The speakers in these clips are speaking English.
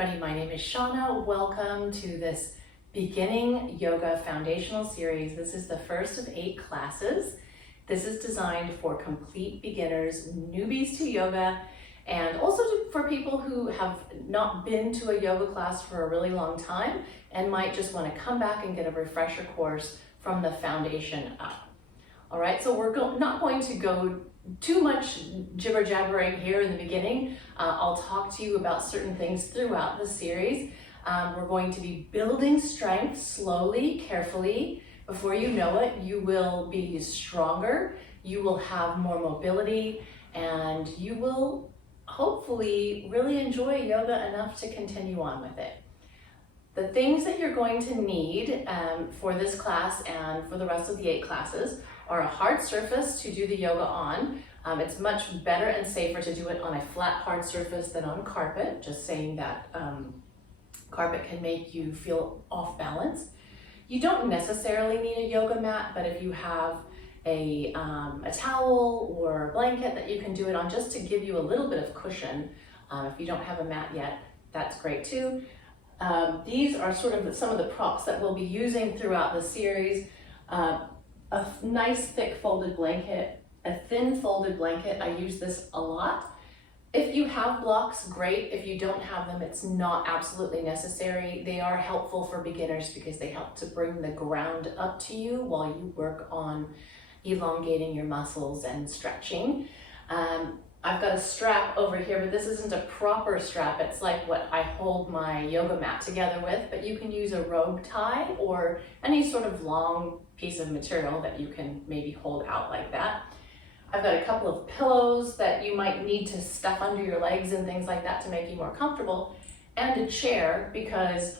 everybody, my name is Shauna. Welcome to this Beginning Yoga Foundational Series. This is the first of 8 classes. This is designed for complete beginners, newbies to yoga, and also for people who have not been to a yoga class for a really long time and might just want to come back and get a refresher course from the foundation up. All right, so we're not going to go too much jibber jabbering here in the beginning. I'll talk to you about certain things throughout the series. We're going to be building strength slowly, carefully. Before you know it, you will be stronger, you will have more mobility, and you will hopefully really enjoy yoga enough to continue on with it. The things that you're going to need for this class and for the rest of the 8 classes are a hard surface to do the yoga on. It's much better and safer to do it on a flat, hard surface than on carpet. Just saying that carpet can make you feel off balance. You don't necessarily need a yoga mat, but if you have a towel or a blanket that you can do it on just to give you a little bit of cushion, if you don't have a mat yet, that's great too. These are sort of some of the props that we'll be using throughout the series. A nice thick folded blanket, a thin folded blanket. I use this a lot. If you have blocks, great. If you don't have them, it's not absolutely necessary. They are helpful for beginners because they help to bring the ground up to you while you work on elongating your muscles and stretching. I've got a strap over here, but this isn't a proper strap. It's like what I hold my yoga mat together with, but you can use a robe tie or any sort of long piece of material that you can maybe hold out like that. I've got a couple of pillows that you might need to stuff under your legs and things like that to make you more comfortable, and a chair, because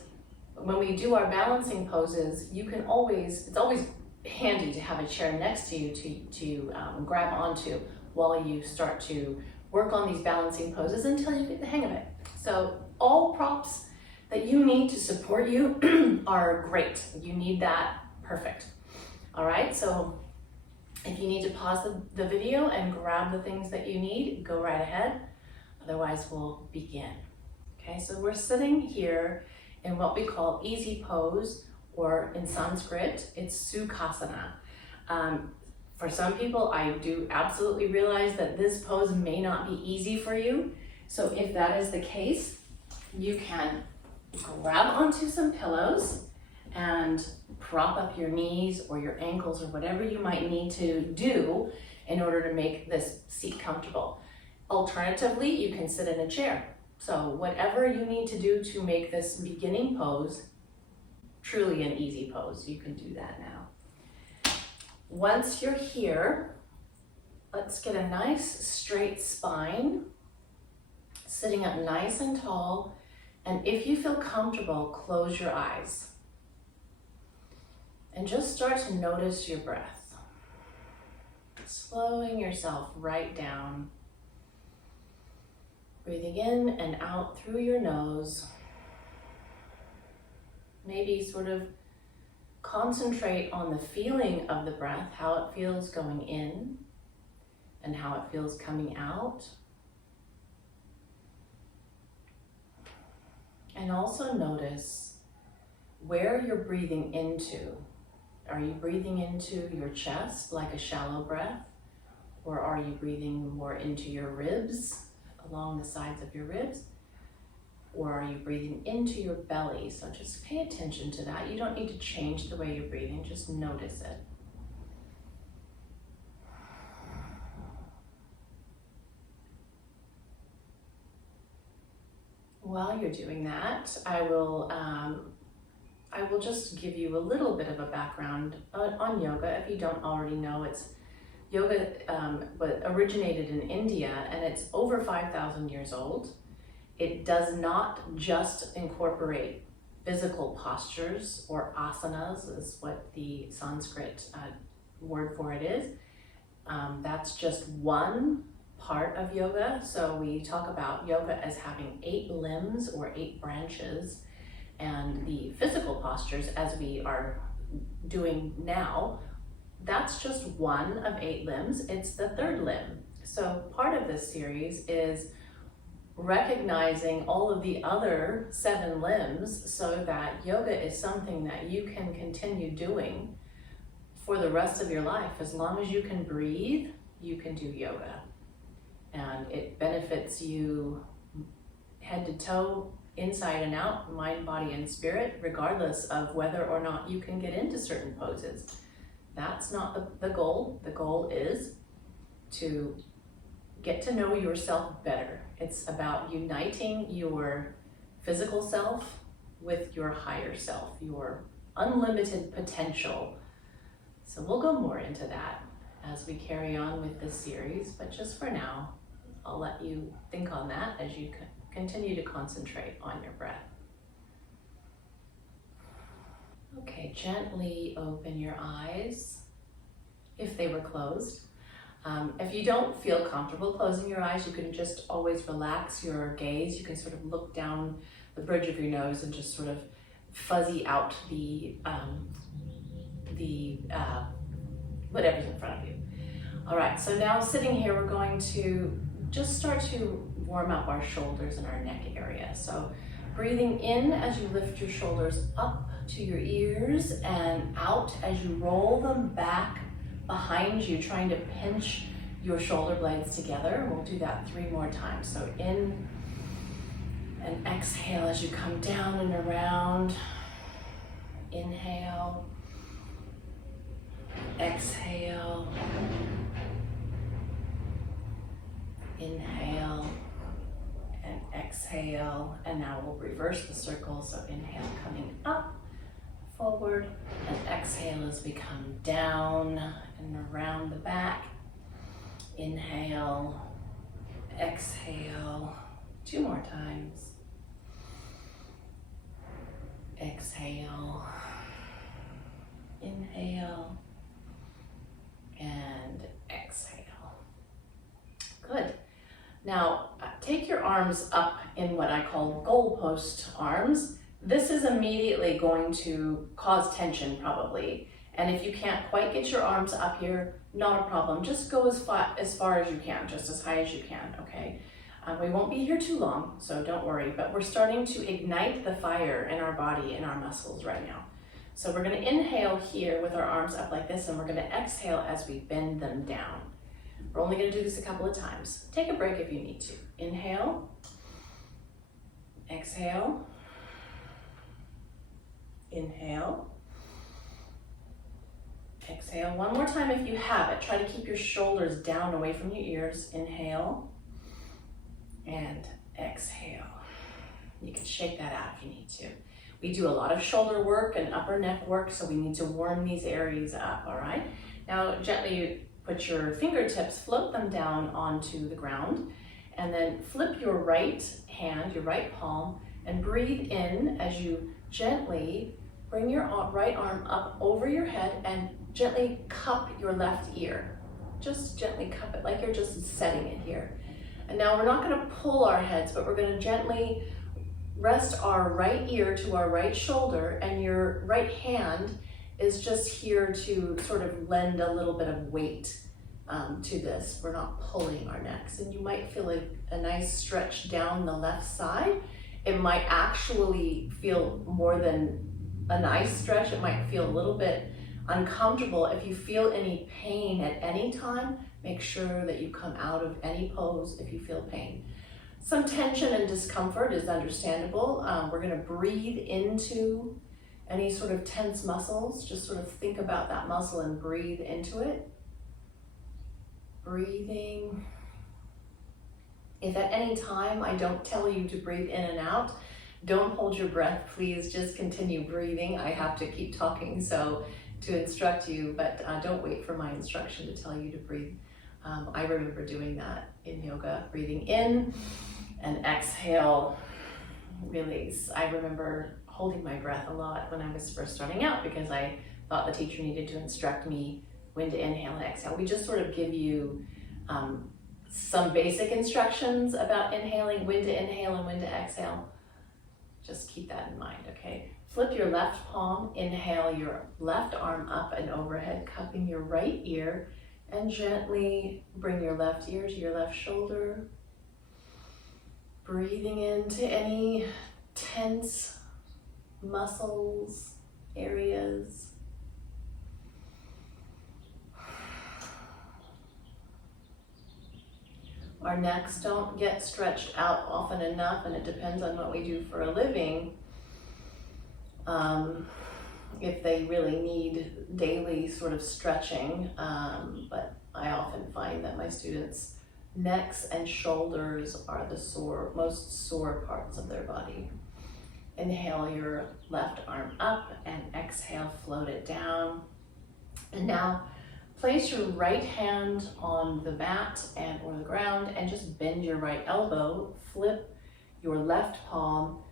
when we do our balancing poses, it's always handy to have a chair next to you to grab onto while you start to work on these balancing poses until you get the hang of it. So all props that you need to support you are great. You need that, perfect. All right, so if you need to pause the video and grab the things that you need, go right ahead. Otherwise, we'll begin. Okay, so we're sitting here in what we call easy pose, or in Sanskrit, it's Sukhasana. For some people, I do absolutely realize that this pose may not be easy for you. So if that is the case, you can grab onto some pillows and prop up your knees or your ankles or whatever you might need to do in order to make this seat comfortable. Alternatively, you can sit in a chair. So whatever you need to do to make this beginning pose truly an easy pose, you can do that now. Once you're here, let's get a nice straight spine, sitting up nice and tall, and if you feel comfortable, close your eyes. And just start to notice your breath. Slowing yourself right down. Breathing in and out through your nose. Maybe sort of concentrate on the feeling of the breath, how it feels going in and how it feels coming out. And also notice where you're breathing into. Are you breathing into your chest like a shallow breath? Or are you breathing more into your ribs, along the sides of your ribs? Or are you breathing into your belly? So just pay attention to that. You don't need to change the way you're breathing, just notice it. While you're doing that, I will just give you a little bit of a background on yoga. If you don't already know, it's yoga originated in India, and it's over 5,000 years old. It does not just incorporate physical postures, or asanas is what the Sanskrit word for it is. That's just one part of yoga. So we talk about yoga as having 8 limbs or 8 branches, and the physical postures, as we are doing now, that's just one of 8 limbs. It's the 3rd limb. So part of this series is recognizing all of the other 7 limbs so that yoga is something that you can continue doing for the rest of your life. As long as you can breathe, you can do yoga. And it benefits you head to toe, inside and out, mind, body, and spirit, regardless of whether or not you can get into certain poses. That's not the goal. The goal is to get to know yourself better. It's about uniting your physical self with your higher self, your unlimited potential. So we'll go more into that as we carry on with this series, but just for now, I'll let you think on that as you continue to concentrate on your breath. Okay, gently open your eyes if they were closed. If you don't feel comfortable closing your eyes, you can just always relax your gaze. You can sort of look down the bridge of your nose and just sort of fuzzy out the whatever's in front of you. All right, so now sitting here, we're going to just start to warm up our shoulders and our neck area. So breathing in as you lift your shoulders up to your ears and out as you roll them back behind you, trying to pinch your shoulder blades together. We'll do that 3 more times. So in and exhale as you come down and around. Inhale, exhale, inhale, and exhale. And now we'll reverse the circle. So inhale, coming up, forward, and exhale as we come down and around the back. Inhale, exhale, 2 more times. Exhale, inhale, and exhale. Good. Now, take your arms up in what I call goalpost arms. This is immediately going to cause tension probably. And if you can't quite get your arms up here, not a problem. Just go as far as you can, just as high as you can, okay? We won't be here too long, so don't worry, but we're starting to ignite the fire in our body, in our muscles right now. So we're gonna inhale here with our arms up like this, and we're gonna exhale as we bend them down. We're only gonna do this a couple of times. Take a break if you need to. Inhale, exhale, inhale, exhale. One more time if you have it. Try to keep your shoulders down away from your ears. Inhale and exhale. You can shake that out if you need to. We do a lot of shoulder work and upper neck work, so we need to warm these areas up, all right? Now gently put your fingertips, float them down onto the ground, and then flip your right hand, your right palm, and breathe in as you gently bring your right arm up over your head and gently cup your left ear. Just gently cup it like you're just setting it here. And now we're not gonna pull our heads, but we're gonna gently rest our right ear to our right shoulder, and your right hand is just here to sort of lend a little bit of weight to this. We're not pulling our necks, and you might feel a nice stretch down the left side. It might actually feel more than a nice stretch. It might feel a little bit uncomfortable. If you feel any pain at any time, make sure that you come out of any pose if you feel pain. Some tension and discomfort is understandable. We're gonna breathe into any sort of tense muscles. Just sort of think about that muscle and breathe into it. Breathing. If at any time I don't tell you to breathe in and out, don't hold your breath, please just continue breathing. I have to keep talking so to instruct you, but don't wait for my instruction to tell you to breathe. I remember doing that in yoga, breathing in and exhale, release. I remember holding my breath a lot when I was first starting out because I thought the teacher needed to instruct me when to inhale and exhale. We just sort of give you some basic instructions about inhaling, when to inhale and when to exhale. Just keep that in mind, okay? Flip your left palm, inhale your left arm up and overhead, cupping your right ear, and gently bring your left ear to your left shoulder. Breathing into any tense muscles, areas. Our necks don't get stretched out often enough, and it depends on what we do for a living. If they really need daily sort of stretching, but I often find that my students' necks and shoulders are the most sore parts of their body. Inhale your left arm up and exhale, float it down. And now place your right hand on the mat or the ground and just bend your right elbow, flip your left palm.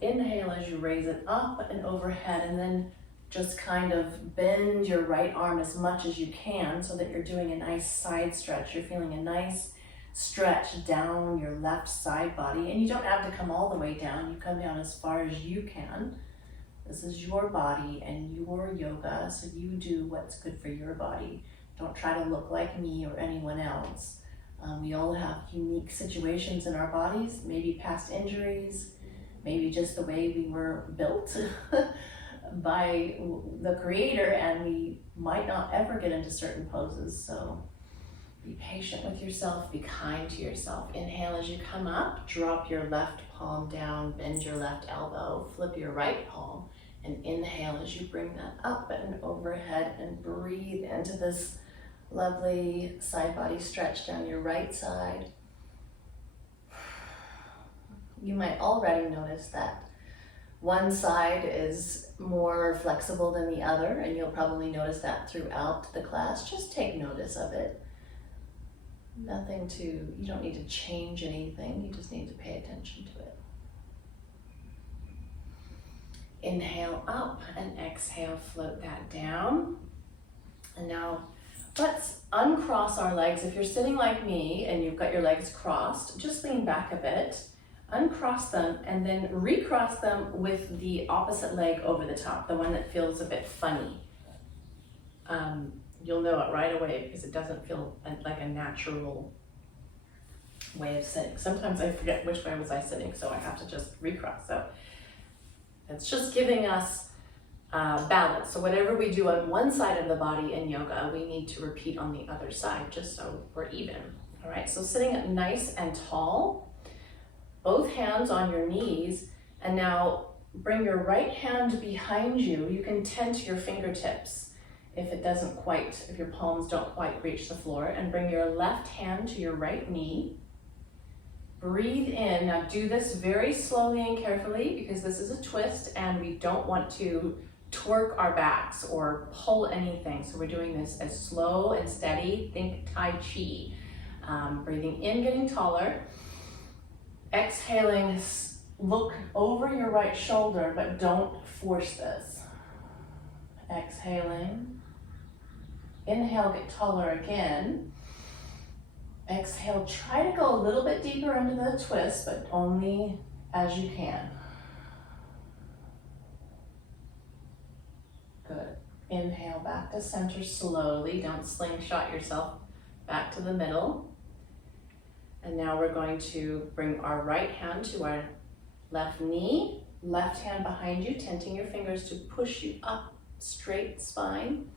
Inhale as you raise it up and overhead, and then just kind of bend your right arm as much as you can so that you're doing a nice side stretch. You're feeling a nice stretch down your left side body, and you don't have to come all the way down. You come down as far as you can. This is your body and your yoga, so you do what's good for your body. Don't try to look like me or anyone else. We all have unique situations in our bodies, maybe past injuries, maybe just the way we were built by the Creator, and we might not ever get into certain poses. So be patient with yourself, be kind to yourself. Inhale as you come up, drop your left palm down, bend your left elbow, flip your right palm, and inhale as you bring that up and overhead, and breathe into this lovely side body stretch down your right side. You might already notice that one side is more flexible than the other, and you'll probably notice that throughout the class. Just take notice of it. You don't need to change anything, you just need to pay attention to it. Inhale up and exhale, float that down. And now let's uncross our legs. If you're sitting like me and you've got your legs crossed, just lean back a bit. Uncross them and then recross them with the opposite leg over the top, the one that feels a bit funny. You'll know it right away because it doesn't feel like a natural way of sitting. Sometimes I forget which way was I sitting, so I have to just recross. So it's just giving us balance. So whatever we do on one side of the body in yoga, we need to repeat on the other side just so we're even. All right, so sitting up nice and tall. Both hands on your knees, and now bring your right hand behind you. You can tent your fingertips if your palms don't quite reach the floor, and bring your left hand to your right knee. Breathe in. Now do this very slowly and carefully because this is a twist and we don't want to twerk our backs or pull anything. So we're doing this as slow and steady. Think Tai Chi. Breathing in, getting taller. Exhaling, look over your right shoulder, but don't force this. Exhaling. Inhale, get taller again. Exhale, try to go a little bit deeper into the twist, but only as you can. Good. Inhale, back to center slowly. Don't slingshot yourself back to the middle. And now we're going to bring our right hand to our left knee, left hand behind you, tenting your fingers to push you up, straight spine.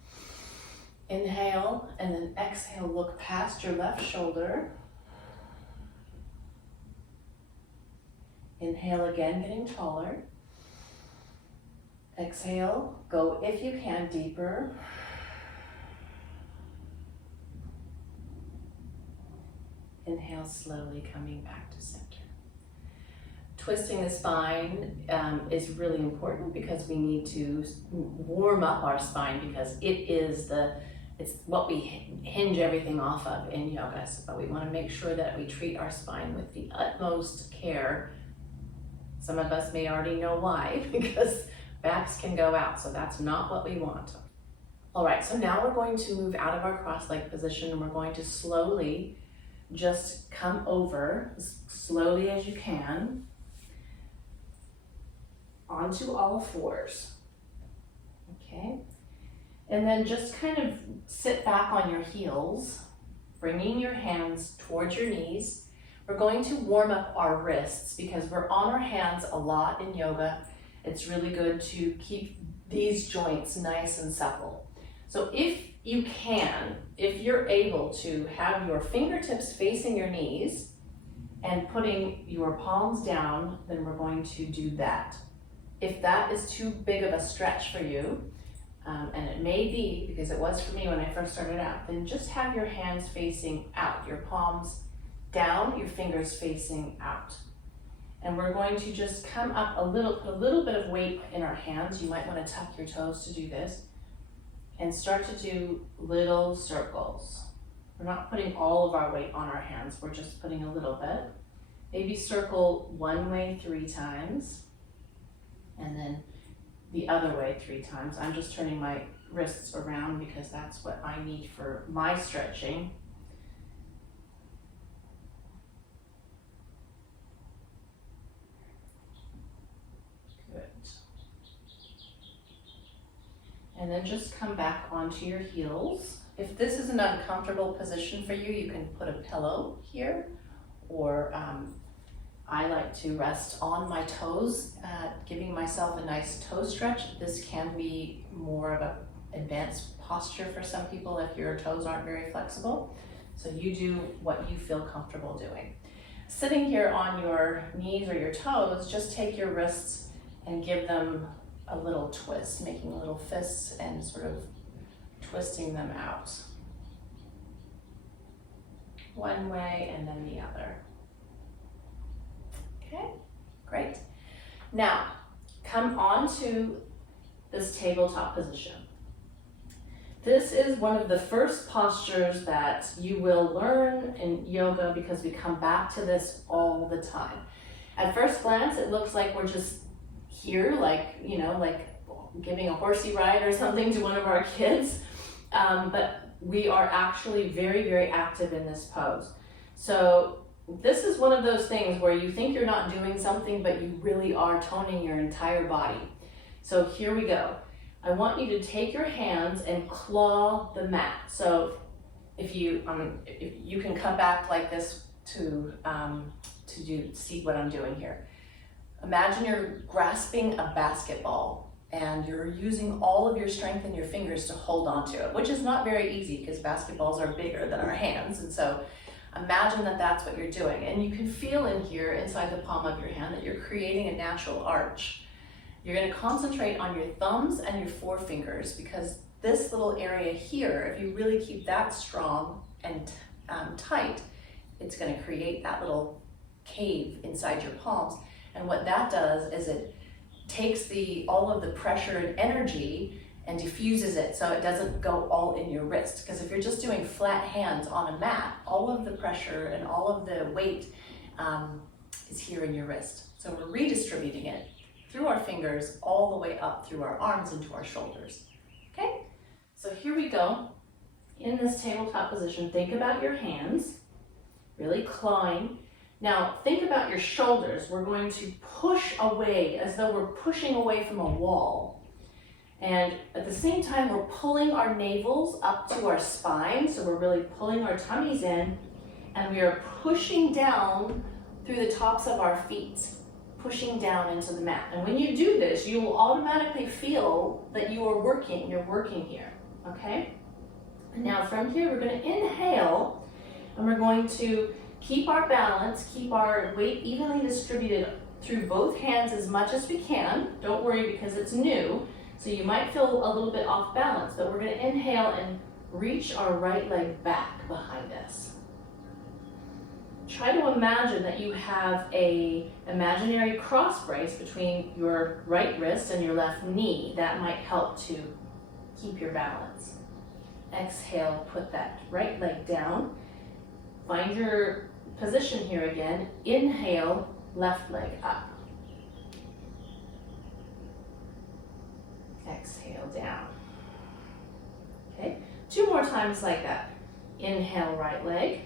Inhale, and then exhale, look past your left shoulder. Inhale again, getting taller. Exhale, go if you can deeper. Inhale, slowly coming back to center. Twisting the spine is really important because we need to warm up our spine because it's what we hinge everything off of in yoga. So we want to make sure that we treat our spine with the utmost care. Some of us may already know why, because backs can go out, so that's not what we want. All right, so now we're going to move out of our cross-leg position and we're going to slowly just come over, as slowly as you can, onto all fours, okay? And then just kind of sit back on your heels, bringing your hands towards your knees. we're going to warm up our wrists because we're on our hands a lot in yoga. It's really good to keep these joints nice and supple. So if you can, if you're able to have your fingertips facing your knees and putting your palms down, then we're going to do that. If that is too big of a stretch for you, and it may be, because it was for me when I first started out, then just have your hands facing out, your palms down, your fingers facing out. And we're going to just come up a little, put a little bit of weight in our hands. You might want to tuck your toes to do this. And start to do little circles. We're not putting all of our weight on our hands, we're just putting a little bit. Maybe circle one way 3 times, and then the other way 3 times. I'm just turning my wrists around because that's what I need for my stretching. Good. And then just come back onto your heels. If this is an uncomfortable position for you, you can put a pillow here, or I like to rest on my toes, giving myself a nice toe stretch. This can be more of an advanced posture for some people if your toes aren't very flexible. So you do what you feel comfortable doing. Sitting here on your knees or your toes, just take your wrists and give them a little twist, making little fists and sort of twisting them out. One way and then the other. Okay, great. Now, come on to this tabletop position. This is one of the first postures that you will learn in yoga because we come back to this all the time. At first glance, it looks like we're just here, like, you know, like giving a horsey ride or something to one of our kids. But we are actually very, very active in this pose. So this is one of those things where you think you're not doing something, but you really are toning your entire body. So here we go. I want you to take your hands and claw the mat. So if you can come back like this to see what I'm doing here. Imagine you're grasping a basketball and you're using all of your strength in your fingers to hold on to it, which is not very easy because basketballs are bigger than our hands. And so imagine that that's what you're doing. And you can feel in here, inside the palm of your hand, that you're creating a natural arch. You're going to concentrate on your thumbs and your forefingers because this little area here, if you really keep that strong and tight, it's going to create that little cave inside your palms. And what that does is it takes all of the pressure and energy and diffuses it so it doesn't go all in your wrist. Because if you're just doing flat hands on a mat, all of the pressure and all of the weight is here in your wrist. So we're redistributing it through our fingers all the way up through our arms into our shoulders. Okay, so here we go. In this tabletop position, think about your hands, really clawing. Now think about your shoulders. We're going to push away as though we're pushing away from a wall. And at the same time, we're pulling our navels up to our spine. So we're really pulling our tummies in and we are pushing down through the tops of our feet, pushing down into the mat. And when you do this, you will automatically feel that you're working here, okay? And now from here, we're going to inhale and we're going to keep our balance, keep our weight evenly distributed through both hands as much as we can. Don't worry because it's new, so you might feel a little bit off balance, but we're going to inhale and reach our right leg back behind us. Try to imagine that you have an imaginary cross brace between your right wrist and your left knee. That might help to keep your balance. Exhale, put that right leg down. Find your position here again. Inhale, left leg up. Exhale, down. Okay, 2 more times like that. Inhale, right leg.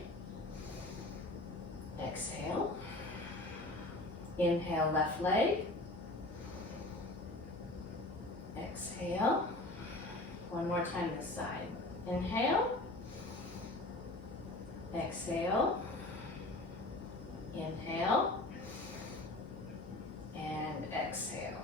Exhale. Inhale, left leg. Exhale. 1 more time this side. Inhale. Exhale. Inhale. And exhale.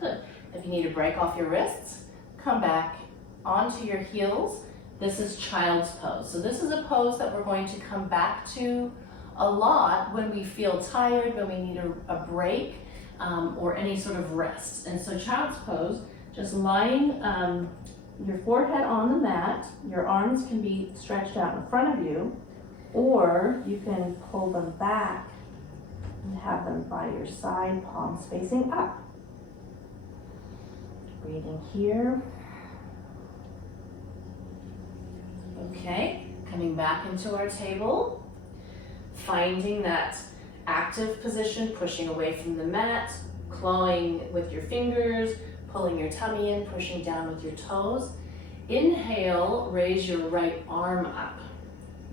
Good. If you need to break off your wrists, come back onto your heels. This is child's pose. So this is a pose that we're going to come back to a lot when we feel tired, when we need a break, or any sort of rest. And so child's pose, just lying your forehead on the mat, your arms can be stretched out in front of you, or you can pull them back and have them by your side, palms facing up. Breathing here. Okay, coming back into our table, finding that active position, pushing away from the mat, clawing with your fingers, pulling your tummy in, pushing down with your toes. Inhale, raise your right arm up.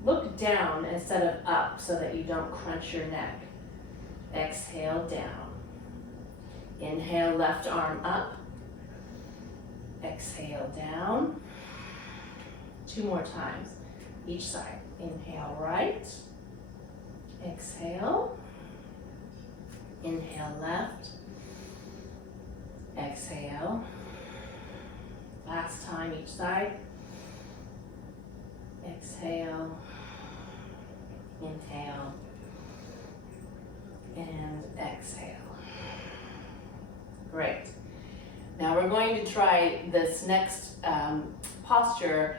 Look down instead of up so that you don't crunch your neck. Exhale, down. Inhale, left arm up. Exhale, down. 2 more times, each side. Inhale, right. Exhale. Inhale, left. Exhale. Last time, each side. Exhale. Inhale. And exhale. Great. Now we're going to try this next posture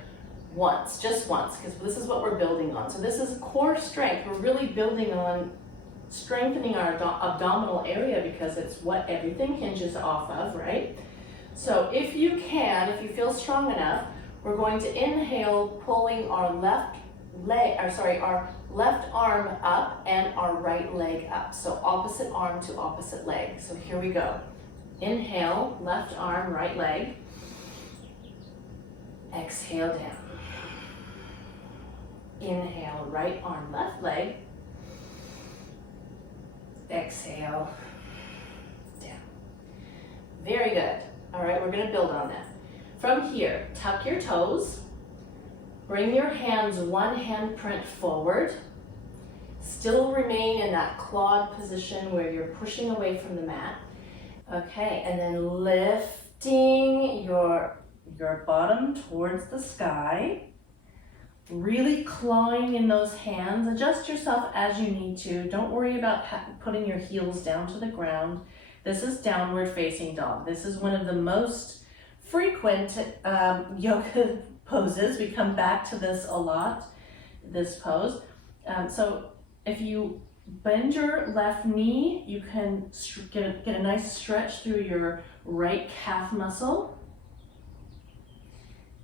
once, just once, because this is what we're building on. So this is core strength. We're really building on strengthening our abdominal area because it's what everything hinges off of, right? So if you can, if you feel strong enough, we're going to inhale, pulling our left arm up and our right leg up. So opposite arm to opposite leg. So here we go. Inhale, left arm, right leg. Exhale, down. Inhale, right arm, left leg. Exhale, down. Very good. All right, we're gonna build on that. From here, tuck your toes. Bring your hands one handprint forward. Still remain in that clawed position where you're pushing away from the mat. Okay, and then lifting your bottom towards the sky. Really clawing in those hands. Adjust yourself as you need to. Don't worry about putting your heels down to the ground. This is downward facing dog. This is one of the most frequent yoga poses. We come back to this a lot, this pose. So if you bend your left knee, you can get a nice stretch through your right calf muscle.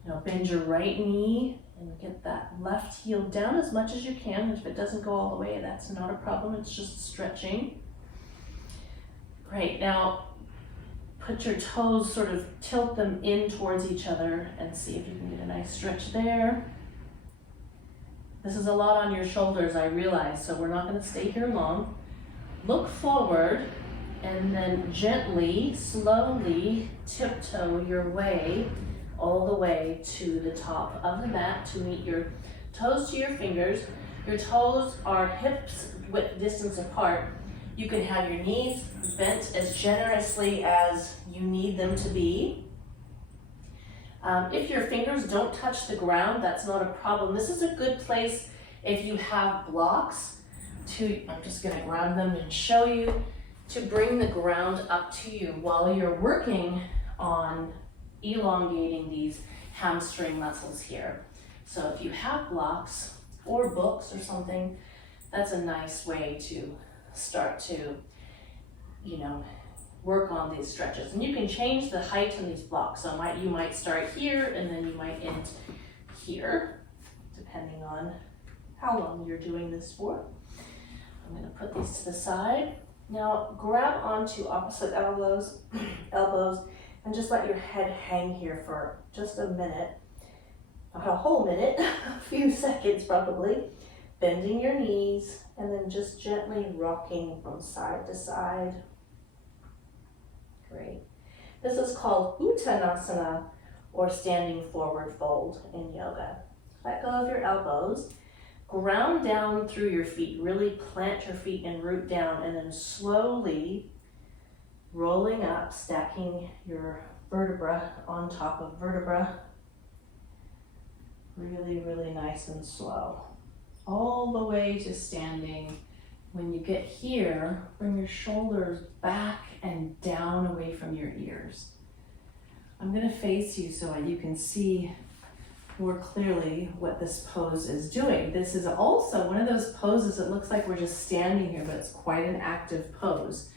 Now bend your right knee and get that left heel down as much as you can. If it doesn't go all the way, that's not a problem. It's just stretching. Great. Now put your toes, sort of tilt them in towards each other and see if you can get a nice stretch there. This is a lot on your shoulders, I realize, so we're not going to stay here long. Look forward and then gently, slowly tiptoe your way all the way to the top of the mat to meet your toes to your fingers. Your toes are hips width distance apart. You can have your knees bent as generously as you need them to be. If your fingers don't touch the ground, that's not a problem. This is a good place if you have blocks I'm just going to grab them and show you, to bring the ground up to you while you're working on elongating these hamstring muscles here. So if you have blocks or books or something, that's a nice way to start to, work on these stretches. And you can change the height on these blocks. So you might start here and then you might end here, depending on how long you're doing this for. I'm going to put these to the side. Now grab onto opposite elbows, and just let your head hang here for just a minute, not a whole minute, a few seconds probably. Bending your knees and then just gently rocking from side to side. Great. This is called Uttanasana, or standing forward fold in yoga. Let go of your elbows. ground down through your feet. Really plant your feet and root down, and then slowly rolling up, stacking your vertebra on top of vertebra. Really, really nice and slow. All the way to standing. When you get here, bring your shoulders back and down away from your ears. I'm going to face you so you can see more clearly what this pose is doing. This is also one of those poses that looks like we're just standing here, but it's quite an active pose.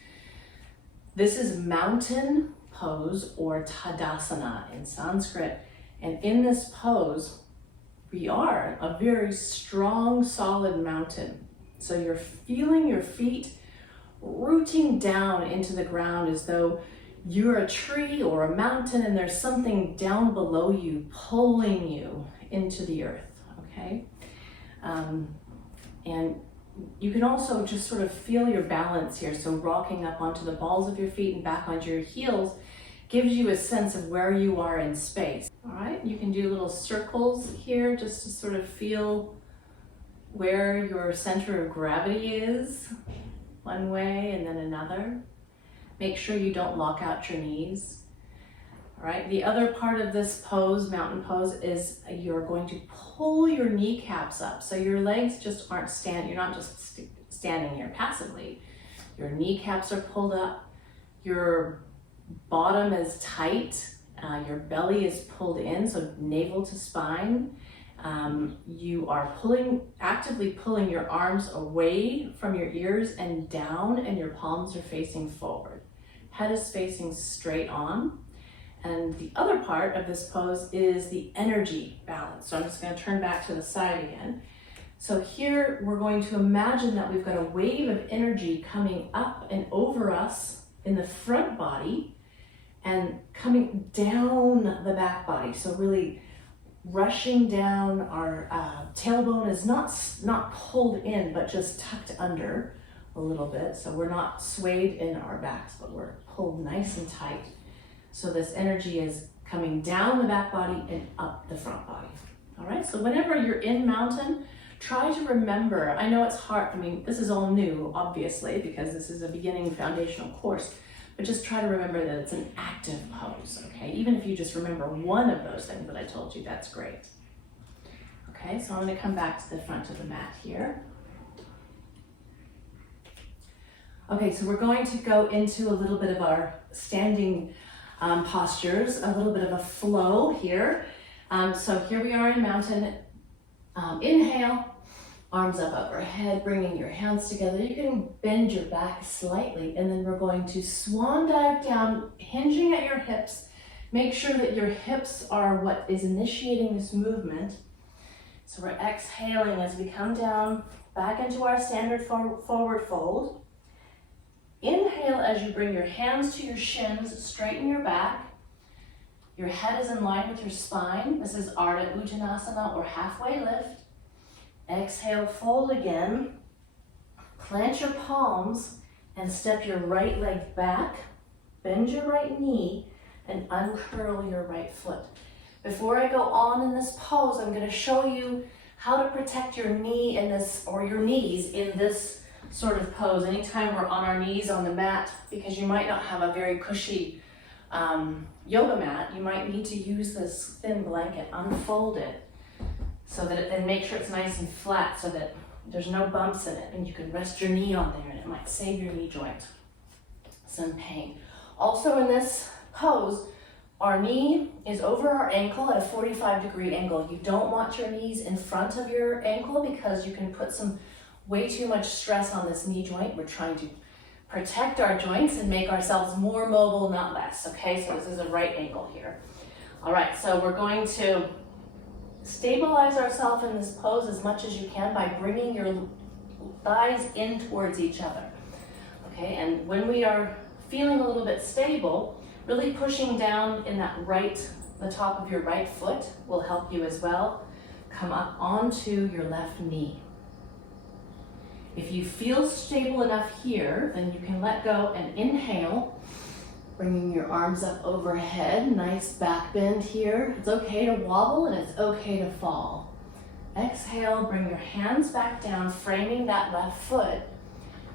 This is mountain pose, or Tadasana in Sanskrit. And in this pose, we are a very strong, solid mountain. So you're feeling your feet rooting down into the ground as though you're a tree or a mountain and there's something down below you pulling you into the earth, okay? And you can also just sort of feel your balance here. So rocking up onto the balls of your feet and back onto your heels gives you a sense of where you are in space. All right, you can do little circles here just to sort of feel where your center of gravity is, one way and then another. Make sure you don't lock out your knees. All right, the other part of this pose, mountain pose, is you're going to pull your kneecaps up. So your legs just aren't standing, you're not just standing here passively. Your kneecaps are pulled up, your bottom is tight, your belly is pulled in, so navel to spine. You are actively pulling your arms away from your ears and down, and your palms are facing forward. Head is facing straight on. And the other part of this pose is the energy balance. So I'm just going to turn back to the side again. So here we're going to imagine that we've got a wave of energy coming up and over us in the front body and coming down the back body. So really rushing down. Our tailbone is not pulled in, but just tucked under a little bit. So we're not swayed in our backs, but we're pulled nice and tight. So this energy is coming down the back body and up the front body. All right, so whenever you're in mountain, try to remember, I know it's hard, I mean, this is all new, obviously, because this is a beginning foundational course, but just try to remember that it's an active pose, okay? Even if you just remember one of those things that I told you, that's great. Okay, so I'm gonna come back to the front of the mat here. Okay, so we're going to go into a little bit of our standing postures, a little bit of a flow here. So here we are in mountain. Inhale, arms up overhead, bringing your hands together. You can bend your back slightly, and then we're going to swan dive down, hinging at your hips. Make sure that your hips are what is initiating this movement. So we're exhaling as we come down back into our standard forward fold. Inhale as you bring your hands to your shins, straighten your back. Your head is in line with your spine. This is Ardha Uttanasana, or halfway lift. Exhale, fold again. Plant your palms and step your right leg back. Bend your right knee and uncurl your right foot. Before I go on in this pose, I'm going to show you how to protect your knee in this, or your knees in this sort of pose. Anytime we're on our knees on the mat, because you might not have a very cushy yoga mat, you might need to use this thin blanket, unfold it, so that and make sure it's nice and flat so that there's no bumps in it, and you can rest your knee on there and it might save your knee joint some pain. Also in this pose, our knee is over our ankle at a 45-degree angle. You don't want your knees in front of your ankle because you can put way too much stress on this knee joint. We're trying to protect our joints and make ourselves more mobile, not less, okay? So this is a right angle here. All right, so we're going to stabilize ourselves in this pose as much as you can by bringing your thighs in towards each other, okay? And when we are feeling a little bit stable, really pushing down in the top of your right foot will help you as well. Come up onto your left knee. If you feel stable enough here, then you can let go and inhale, bringing your arms up overhead, nice back bend here. It's okay to wobble and it's okay to fall. Exhale, bring your hands back down, framing that left foot,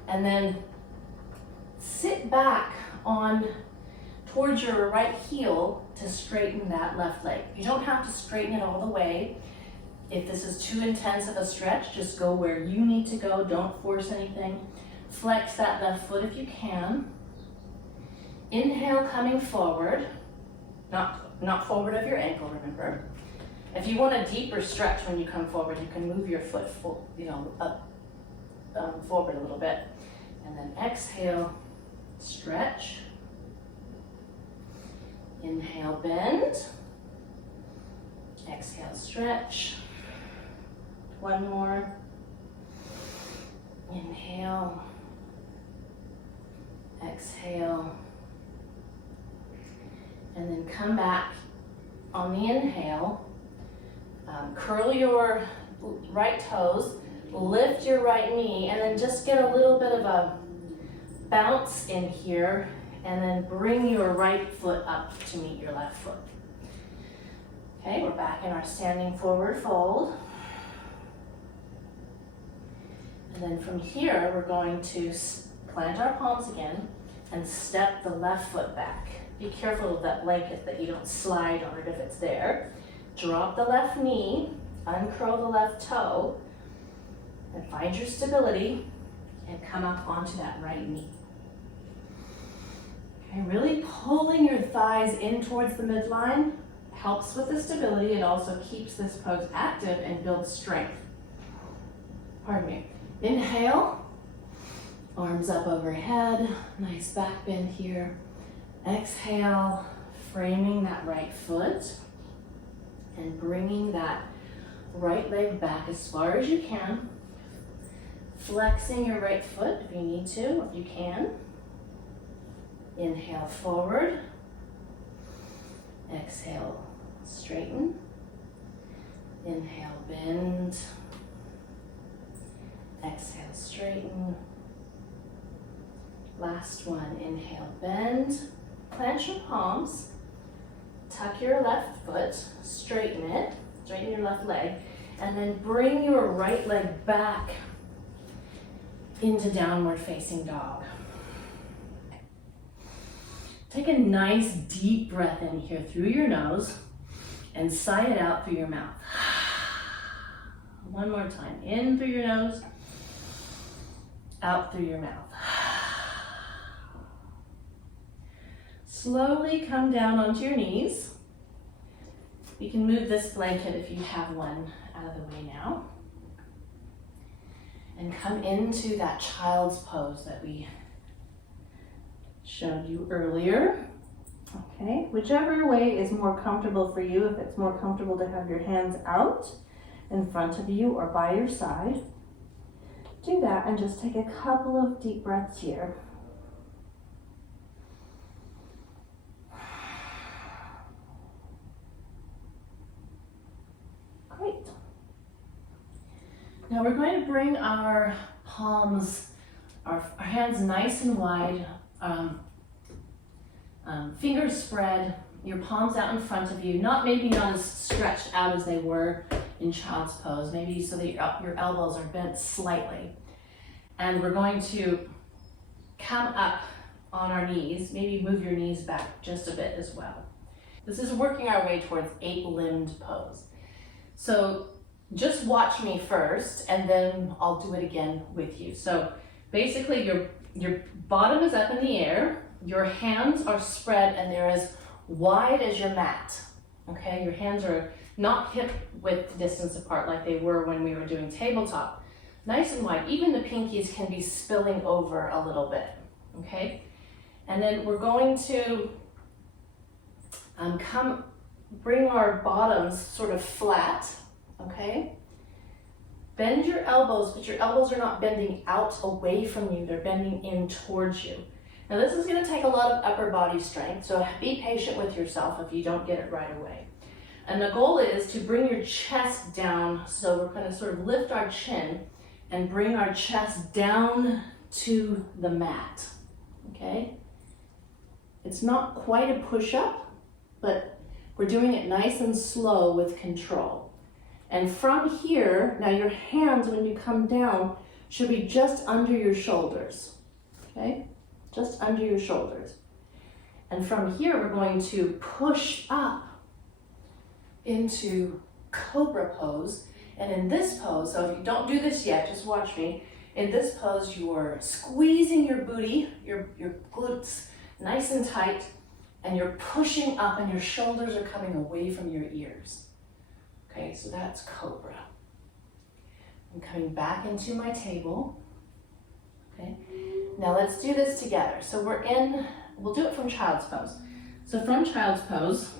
and then sit back on towards your right heel to straighten that left leg. You don't have to straighten it all the way. If this is too intense of a stretch, just go where you need to go. Don't force anything. Flex that left foot if you can. Inhale, coming forward. Not forward of your ankle, remember. If you want a deeper stretch when you come forward, you can move your foot up, forward a little bit. And then exhale, stretch. Inhale, bend. Exhale, stretch. One more. Inhale. Exhale. And then come back on the inhale. Curl your right toes, lift your right knee, and then just get a little bit of a bounce in here, and then bring your right foot up to meet your left foot. Okay, we're back in our standing forward fold. And then from here, we're going to plant our palms again and step the left foot back. Be careful of that blanket that you don't slide on it if it's there. Drop the left knee, uncurl the left toe, and find your stability and come up onto that right knee. Okay, really pulling your thighs in towards the midline helps with the stability. It also keeps this pose active and builds strength. Pardon me. Inhale, arms up overhead, nice back bend here. Exhale, framing that right foot and bringing that right leg back as far as you can. Flexing your right foot if you need to, if you can. Inhale, forward. Exhale, straighten. Inhale, bend. Exhale, straighten. Last one, inhale, bend. Plant your palms. Tuck your left foot, straighten it, straighten your left leg, and then bring your right leg back into downward facing dog. Take a nice deep breath in here through your nose and sigh it out through your mouth. One more time, in through your nose, out through your mouth. Slowly come down onto your knees. You can move this blanket if you have one out of the way now. And come into that child's pose that we showed you earlier. Okay, whichever way is more comfortable for you. If it's more comfortable to have your hands out in front of you or by your side, do that and just take a couple of deep breaths here. Great. Now we're going to bring our palms, our hands nice and wide, fingers spread, your palms out in front of you, maybe not as stretched out as they were in child's pose, maybe so that your elbows are bent slightly. And we're going to come up on our knees, maybe move your knees back just a bit as well. This is working our way towards 8-limbed pose. So just watch me first, and then I'll do it again with you. So basically your bottom is up in the air, your hands are spread, and they're as wide as your mat. Okay, your hands are not hip width distance apart like they were when we were doing tabletop. Nice and wide. Even the pinkies can be spilling over a little bit. Okay, and then we're going to bring our bottoms sort of flat. Okay, bend your elbows, but your elbows are not bending out away from you, they're bending in towards you. Now this is going to take a lot of upper body strength, so be patient with yourself if you don't get it right away. And the goal is to bring your chest down, so we're going to sort of lift our chin and bring our chest down to the mat. Okay, it's not quite a push-up, but we're doing it nice and slow with control. And from here, now your hands, when you come down, should be just under your shoulders, okay? Just under your shoulders. And from here, we're going to push up into cobra pose. And in this pose, so if you don't do this yet, just watch me. In this pose, you are squeezing your booty, your glutes nice and tight, and you're pushing up and your shoulders are coming away from your ears. Okay, so that's cobra. I'm coming back into my table. Okay, now let's do this together. So we'll do it from child's pose. So from child's pose,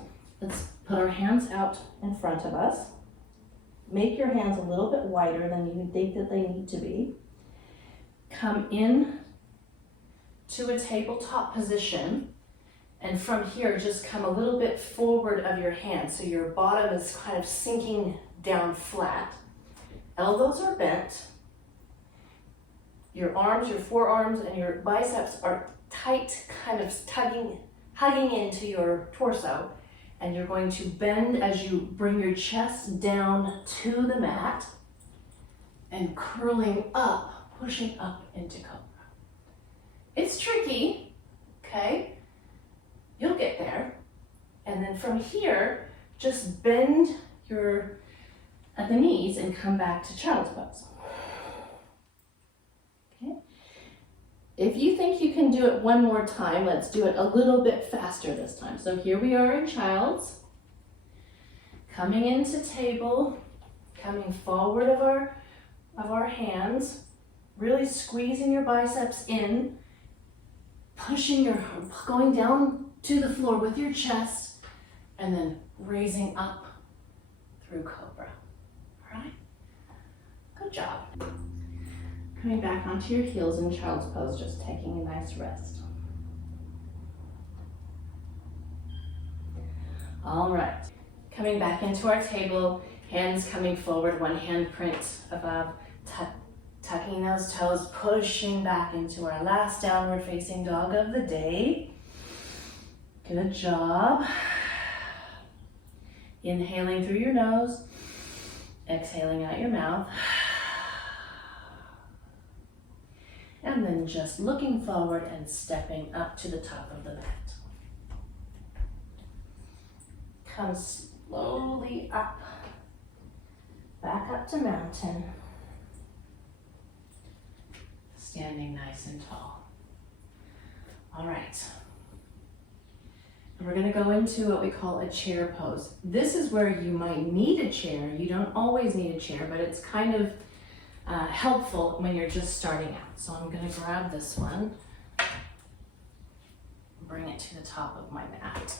let's put our hands out in front of us. Make your hands a little bit wider than you think that they need to be. Come in to a tabletop position, and from here just come a little bit forward of your hands so your bottom is kind of sinking down flat. Elbows are bent. Your arms, your forearms, and your biceps are tight, kind of hugging into your torso. And you're going to bend as you bring your chest down to the mat and curling up, pushing up into cobra. It's tricky, okay? You'll get there. And then from here, just bend at the knees and come back to child's pose. Okay? If you think you can do it one more time, let's do it a little bit faster this time. So here we are in child's. Coming into table, coming forward of our hands, really squeezing your biceps in, going down to the floor with your chest, and then raising up through cobra. All right? Good job. Coming back onto your heels in child's pose, just taking a nice rest. All right. Coming back into our table, hands coming forward, one hand print above, tucking those toes, pushing back into our last downward facing dog of the day. Good job. Inhaling through your nose, exhaling out your mouth. And then just looking forward and stepping up to the top of the mat. Come slowly up, back up to mountain. Standing nice and tall. All right. And we're going to go into what we call a chair pose. This is where you might need a chair. You don't always need a chair, but it's kind of helpful when you're just starting out. So I'm going to grab this one, bring it to the top of my mat.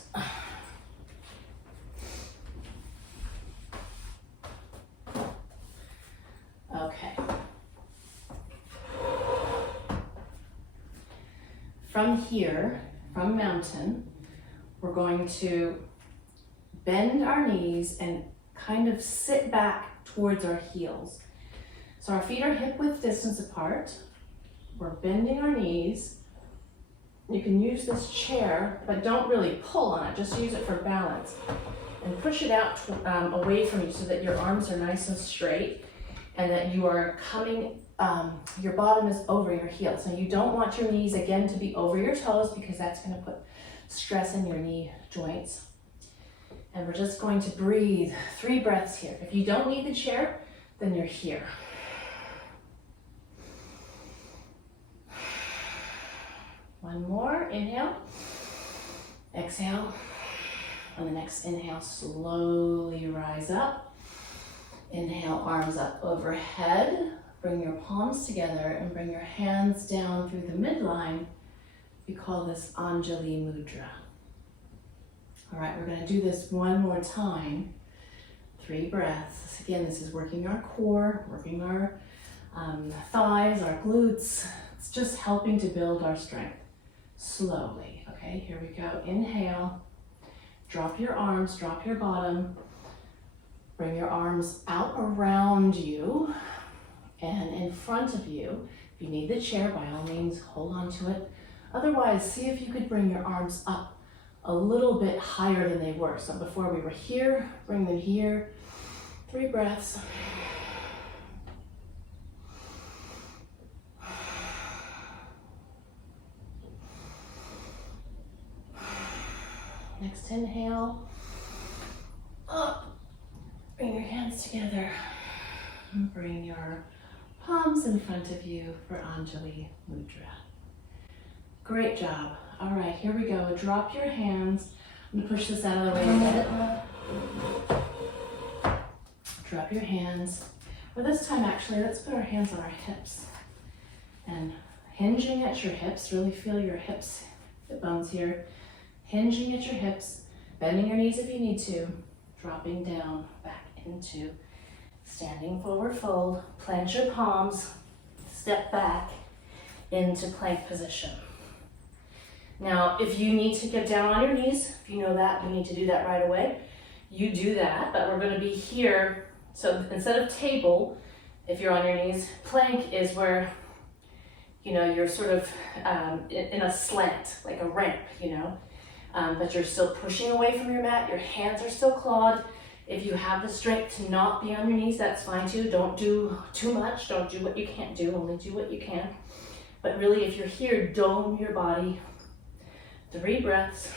Okay. From here, from mountain, we're going to bend our knees and kind of sit back towards our heels. So our feet are hip width distance apart. We're bending our knees. You can use this chair, but don't really pull on it, just use it for balance. And push it out away from you so that your arms are nice and straight and that you are coming, your bottom is over your heels. So you don't want your knees again to be over your toes because that's going to put stress in your knee joints. And we're just going to breathe 3 breaths here. If you don't need the chair, then you're here. One more, inhale, exhale. On the next inhale, slowly rise up. Inhale, arms up overhead. Bring your palms together and bring your hands down through the midline. We call this Anjali Mudra. All right, we're going to do this one more time. 3 breaths. Again, this is working our core, working our thighs, our glutes. It's just helping to build our strength. Slowly. Okay, here we go. Inhale. Drop your arms, drop your bottom. Bring your arms out around you and in front of you. If you need the chair, by all means, hold on to it. Otherwise, see if you could bring your arms up a little bit higher than they were. So before we were here, bring them here. 3 breaths. Next inhale. Up. Bring your hands together. And bring your palms in front of you for Anjali Mudra. Great job. All right, here we go. Drop your hands. I'm gonna push this out of the way a bit. Drop your hands. Well, this time actually, let's put our hands on our hips. And hinging at your hips, really feel your hips, hip bones here. Hinging at your hips, bending your knees if you need to, dropping down back into standing forward fold. Plant your palms, step back into plank position. Now, if you need to get down on your knees, if you know that, you need to do that right away, you do that, but we're gonna be here. So instead of table, if you're on your knees, plank is where, you know, you're sort of in a slant, like a ramp, you know, but you're still pushing away from your mat, your hands are still clawed. If you have the strength to not be on your knees, that's fine too. Don't do too much, don't do what you can't do, only do what you can. But really, if you're here, dome your body. 3 breaths.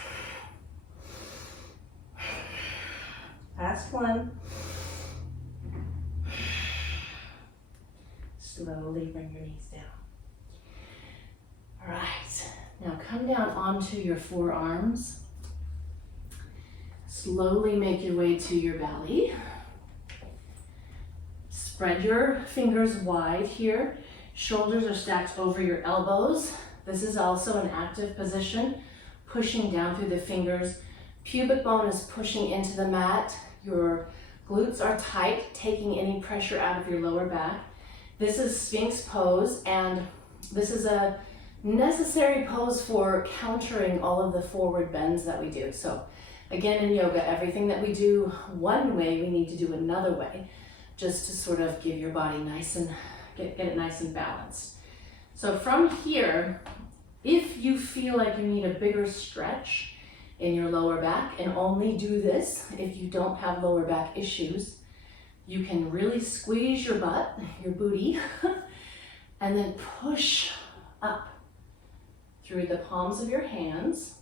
Last one. Slowly bring your knees down. All right, now come down onto your forearms. Slowly make your way to your belly. Spread your fingers wide here. Shoulders are stacked over your elbows. This is also an active position, pushing down through the fingers. Pubic bone is pushing into the mat. Your glutes are tight, taking any pressure out of your lower back. This is Sphinx pose, and this is a necessary pose for countering all of the forward bends that we do. So again, in yoga, everything that we do one way, we need to do another way, just to sort of give your body nice and get it nice and balanced. So from here, if you feel like you need a bigger stretch in your lower back, and only do this if you don't have lower back issues, you can really squeeze your butt, your booty, and then push up through the palms of your hands.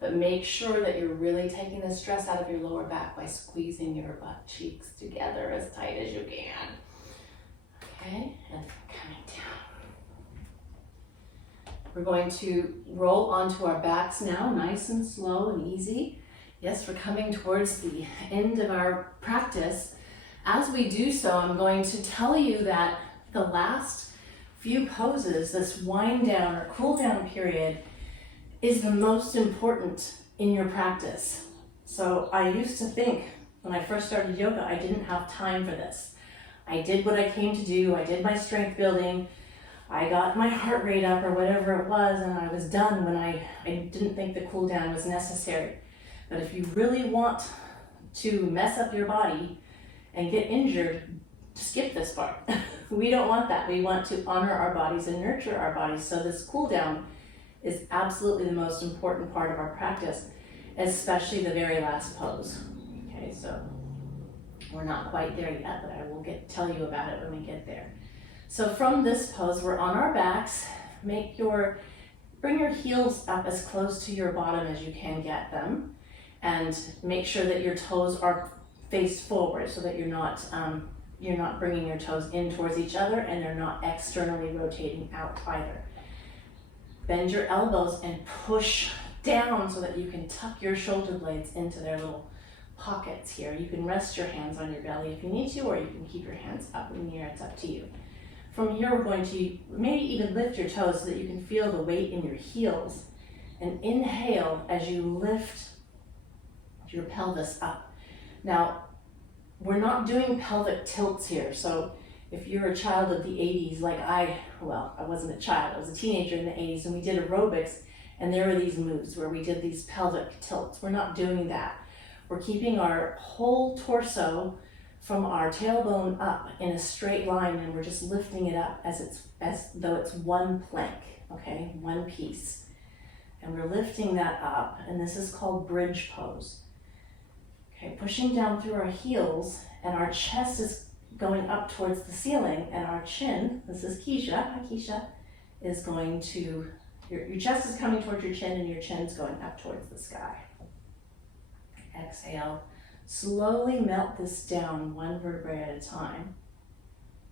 But make sure that you're really taking the stress out of your lower back by squeezing your butt cheeks together as tight as you can. Okay, and coming down. We're going to roll onto our backs now, nice and slow and easy. Yes, we're coming towards the end of our practice. As we do so, I'm going to tell you that the last few poses, this wind down or cool down period, is the most important in your practice. So I used to think when I first started yoga, I didn't have time for this. I did what I came to do. I did my strength building. I got my heart rate up or whatever it was, and I was done when I didn't think the cool down was necessary. But if you really want to mess up your body and get injured, skip this part. We don't want that. We want to honor our bodies and nurture our bodies. So this cool down is absolutely the most important part of our practice, especially the very last pose. Okay, so we're not quite there yet, but I will tell you about it when we get there. So from this pose, we're on our backs. Bring your heels up as close to your bottom as you can get them, and make sure that your toes are faced forward so that you're not bringing your toes in towards each other, and they're not externally rotating out either. Bend your elbows and push down so that you can tuck your shoulder blades into their little pockets here. You can rest your hands on your belly if you need to, or you can keep your hands up in the air. It's up to you. From here, we're going to maybe even lift your toes so that you can feel the weight in your heels. And inhale as you lift your pelvis up. Now, we're not doing pelvic tilts here. So if you're a child of the 80s, like I wasn't a child, I was a teenager in the 80s, and we did aerobics, and there were these moves where we did these pelvic tilts. We're not doing that. We're keeping our whole torso from our tailbone up in a straight line, and we're just lifting it up as though it's one plank, okay, one piece. And we're lifting that up, and this is called bridge pose. Okay, pushing down through our heels, and our chest is going up towards the ceiling, and our chin, this is Keisha, hi Keisha, is going to, your chest is coming towards your chin and your chin's going up towards the sky. Exhale, slowly melt this down one vertebrae at a time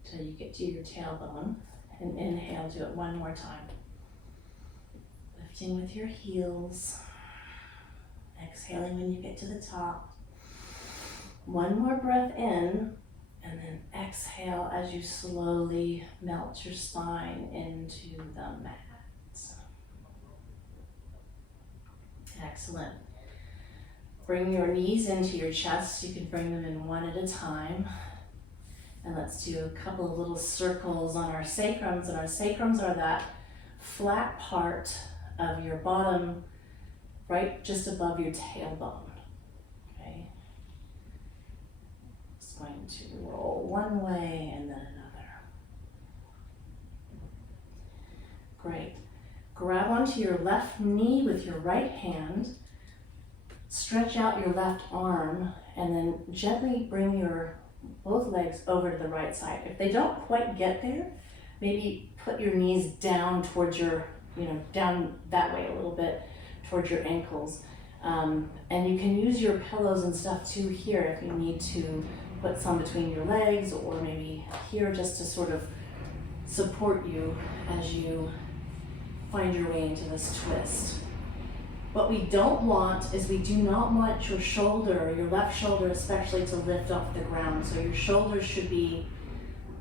till you get to your tailbone, and inhale, do it one more time. Lifting with your heels, exhaling when you get to the top. One more breath in, and then exhale as you slowly melt your spine into the mat. Excellent. Bring your knees into your chest. You can bring them in one at a time. And let's do a couple of little circles on our sacrums. And our sacrums are that flat part of your bottom, right just above your tailbone. Okay. Just going to roll one way and then another. Great. Grab onto your left knee with your right hand. Stretch out your left arm and then gently bring your both legs over to the right side. If they don't quite get there, maybe put your knees down towards your, down that way a little bit towards your ankles. And you can use your pillows and stuff too here if you need to put some between your legs, or maybe here just to sort of support you as you find your way into this twist. What we don't want is we do not want your shoulder, your left shoulder especially, to lift off the ground. So your shoulders should be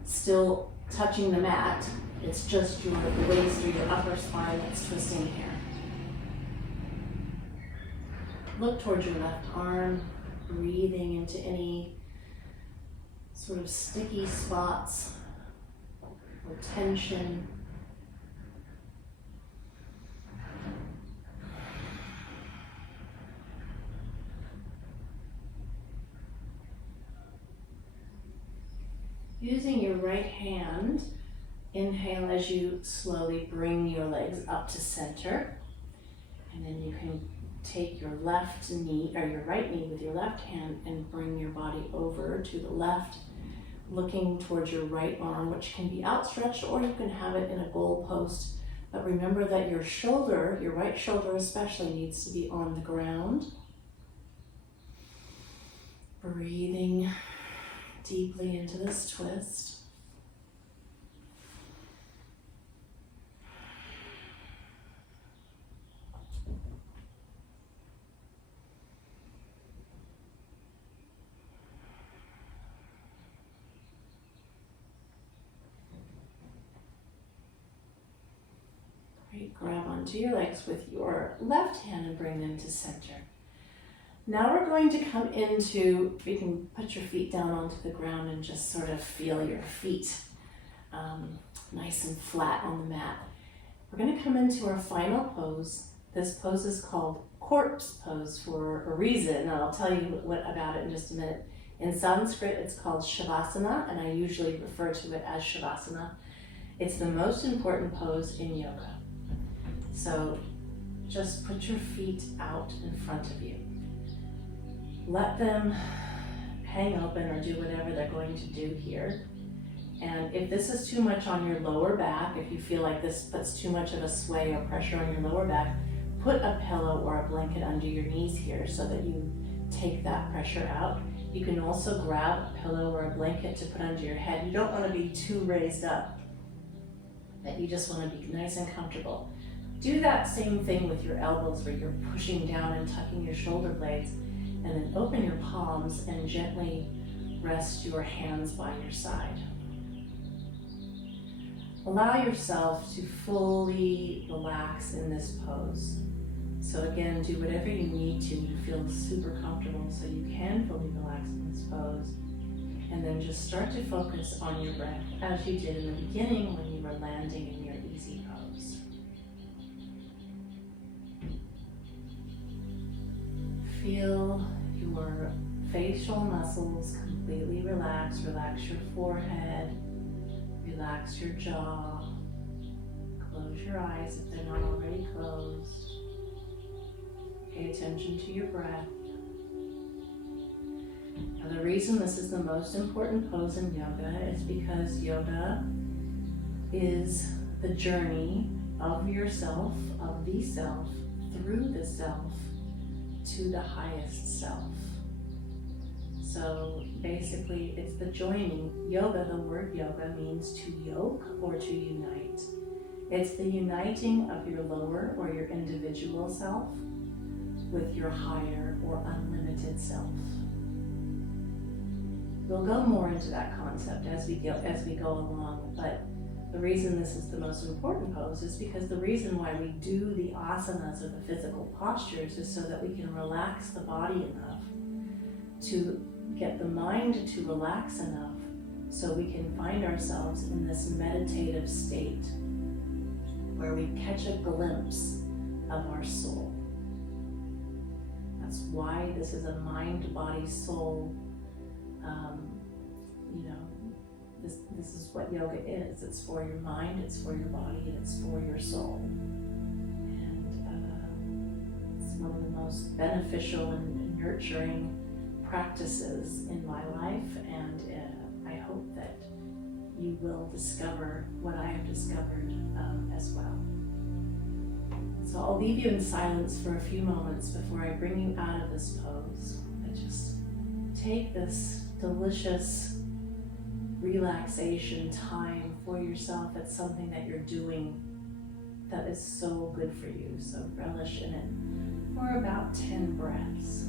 still touching the mat. It's just your waist or your upper spine that's twisting here. Look towards your left arm, breathing into any sort of sticky spots or tension. Using your right hand, inhale as you slowly bring your legs up to center. And then you can take your left knee, or your right knee with your left hand, and bring your body over to the left, looking towards your right arm, which can be outstretched, or you can have it in a goal post. But remember that your shoulder, your right shoulder especially, needs to be on the ground. Breathing deeply into this twist. Great. Grab onto your legs with your left hand and bring them to center. Now we're going to come into, you can put your feet down onto the ground and just sort of feel your feet nice and flat on the mat. We're going to come into our final pose. This pose is called corpse pose for a reason, and I'll tell you about it in just a minute. In Sanskrit, it's called Shavasana, and I usually refer to it as Shavasana. It's the most important pose in yoga. So just put your feet out in front of you. Let them hang open or do whatever they're going to do here. And if this is too much on your lower back, if you feel like this puts too much of a sway or pressure on your lower back, put a pillow or a blanket under your knees here so that you take that pressure out. You can also grab a pillow or a blanket to put under your head. You don't want to be too raised up, but you just want to be nice and comfortable. Do that same thing with your elbows where you're pushing down and tucking your shoulder blades. And then open your palms and gently rest your hands by your side. Allow yourself to fully relax in this pose. So again, do whatever you need to feel super comfortable so you can fully relax in this pose. And then just start to focus on your breath as you did in the beginning when you were landing in your easy pose. Feel your facial muscles completely relax. Relax your forehead, relax your jaw, close your eyes if they're not already closed. Pay attention to your breath. Now, the reason this is the most important pose in yoga is because yoga is the journey of yourself, of the self, through the self, to the highest self. So basically, it's the joining. Yoga, the word yoga means to yoke or to unite. It's the uniting of your lower or your individual self with your higher or unlimited self. We'll go more into that concept as we go along, but the reason this is the most important pose is because the reason why we do the asanas or the physical postures is so that we can relax the body enough to get the mind to relax enough so we can find ourselves in this meditative state where we catch a glimpse of our soul. That's why this is a mind, body, soul. This is what yoga is. It's for your mind, it's for your body, and it's for your soul. And it's one of the most beneficial and nurturing practices in my life, and I hope that you will discover what I have discovered as well. So I'll leave you in silence for a few moments before I bring you out of this pose. And just take this delicious relaxation time for yourself. It's something that you're doing that is so good for you, so relish in it for about 10 breaths.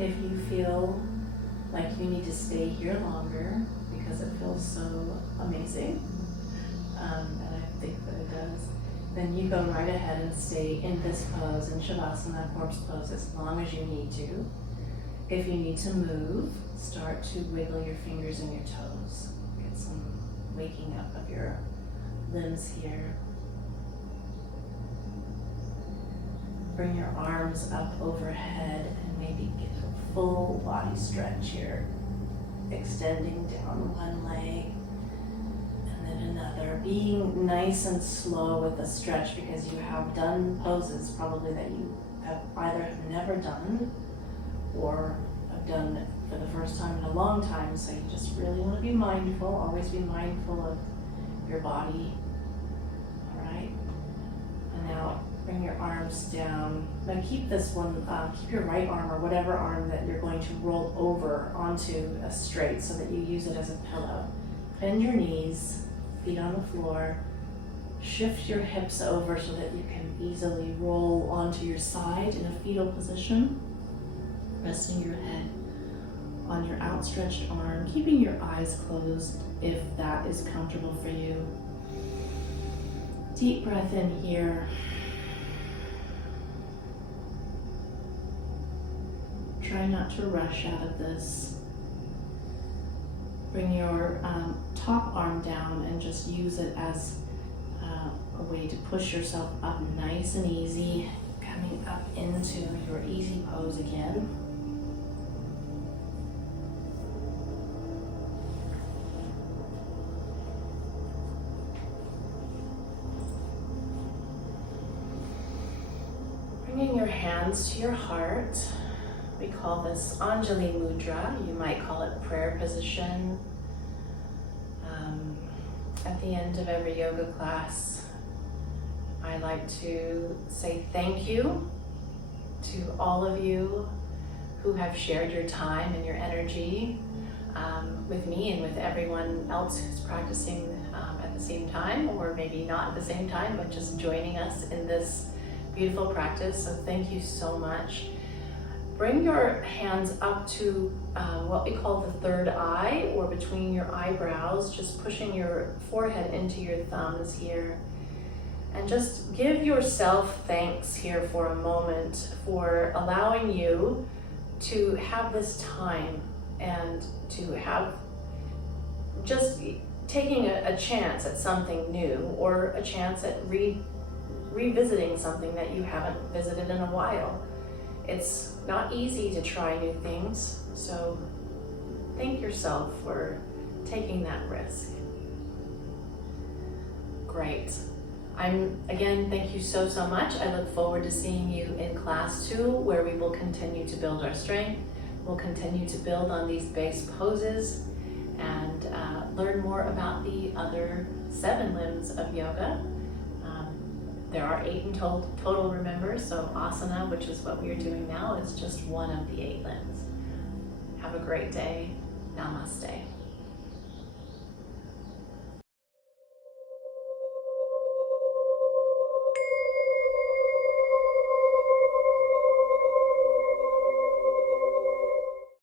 If you feel like you need to stay here longer because it feels so amazing, and I think that it does, then you go right ahead and stay in this pose, in Shavasana, corpse pose, as long as you need to. If you need to move, start to wiggle your fingers and your toes. Get some waking up of your limbs here. Bring your arms up overhead and maybe get a full body stretch here. Extending down one leg and then another. Being nice and slow with the stretch because you have done poses probably that you have either never done or have done it for the first time in a long time. So you just really want to be mindful, always be mindful of your body. All right. And now bring your arms down. Now keep this one, keep your right arm or whatever arm that you're going to roll over onto a straight so that you use it as a pillow. Bend your knees, feet on the floor. Shift your hips over so that you can easily roll onto your side in a fetal position. Resting your head on your outstretched arm, keeping your eyes closed if that is comfortable for you. Deep breath in here. Try not to rush out of this. Bring your top arm down and just use it as a way to push yourself up nice and easy, coming up into your easy pose again. hands to your heart. We call this Anjali Mudra. You might call it prayer position. At the end of every yoga class, I like to say thank you to all of you who have shared your time and your energy with me and with everyone else who's practicing at the same time, or maybe not at the same time, but just joining us in this beautiful practice. So thank you so much. Bring your hands up to what we call the third eye, or between your eyebrows, just pushing your forehead into your thumbs here. And just give yourself thanks here for a moment for allowing you to have this time and to have just taking a chance at something new, or a chance at revisiting something that you haven't visited in a while. It's not easy to try new things, so thank yourself for taking that risk. Great. Again, thank you so much. I look forward to seeing you in class 2, where we will continue to build our strength. We'll continue to build on these base poses and learn more about the other 7 limbs of yoga. There are 8 in total, remember, so asana, which is what we are doing now, is just one of the 8 limbs. Have a great day. Namaste.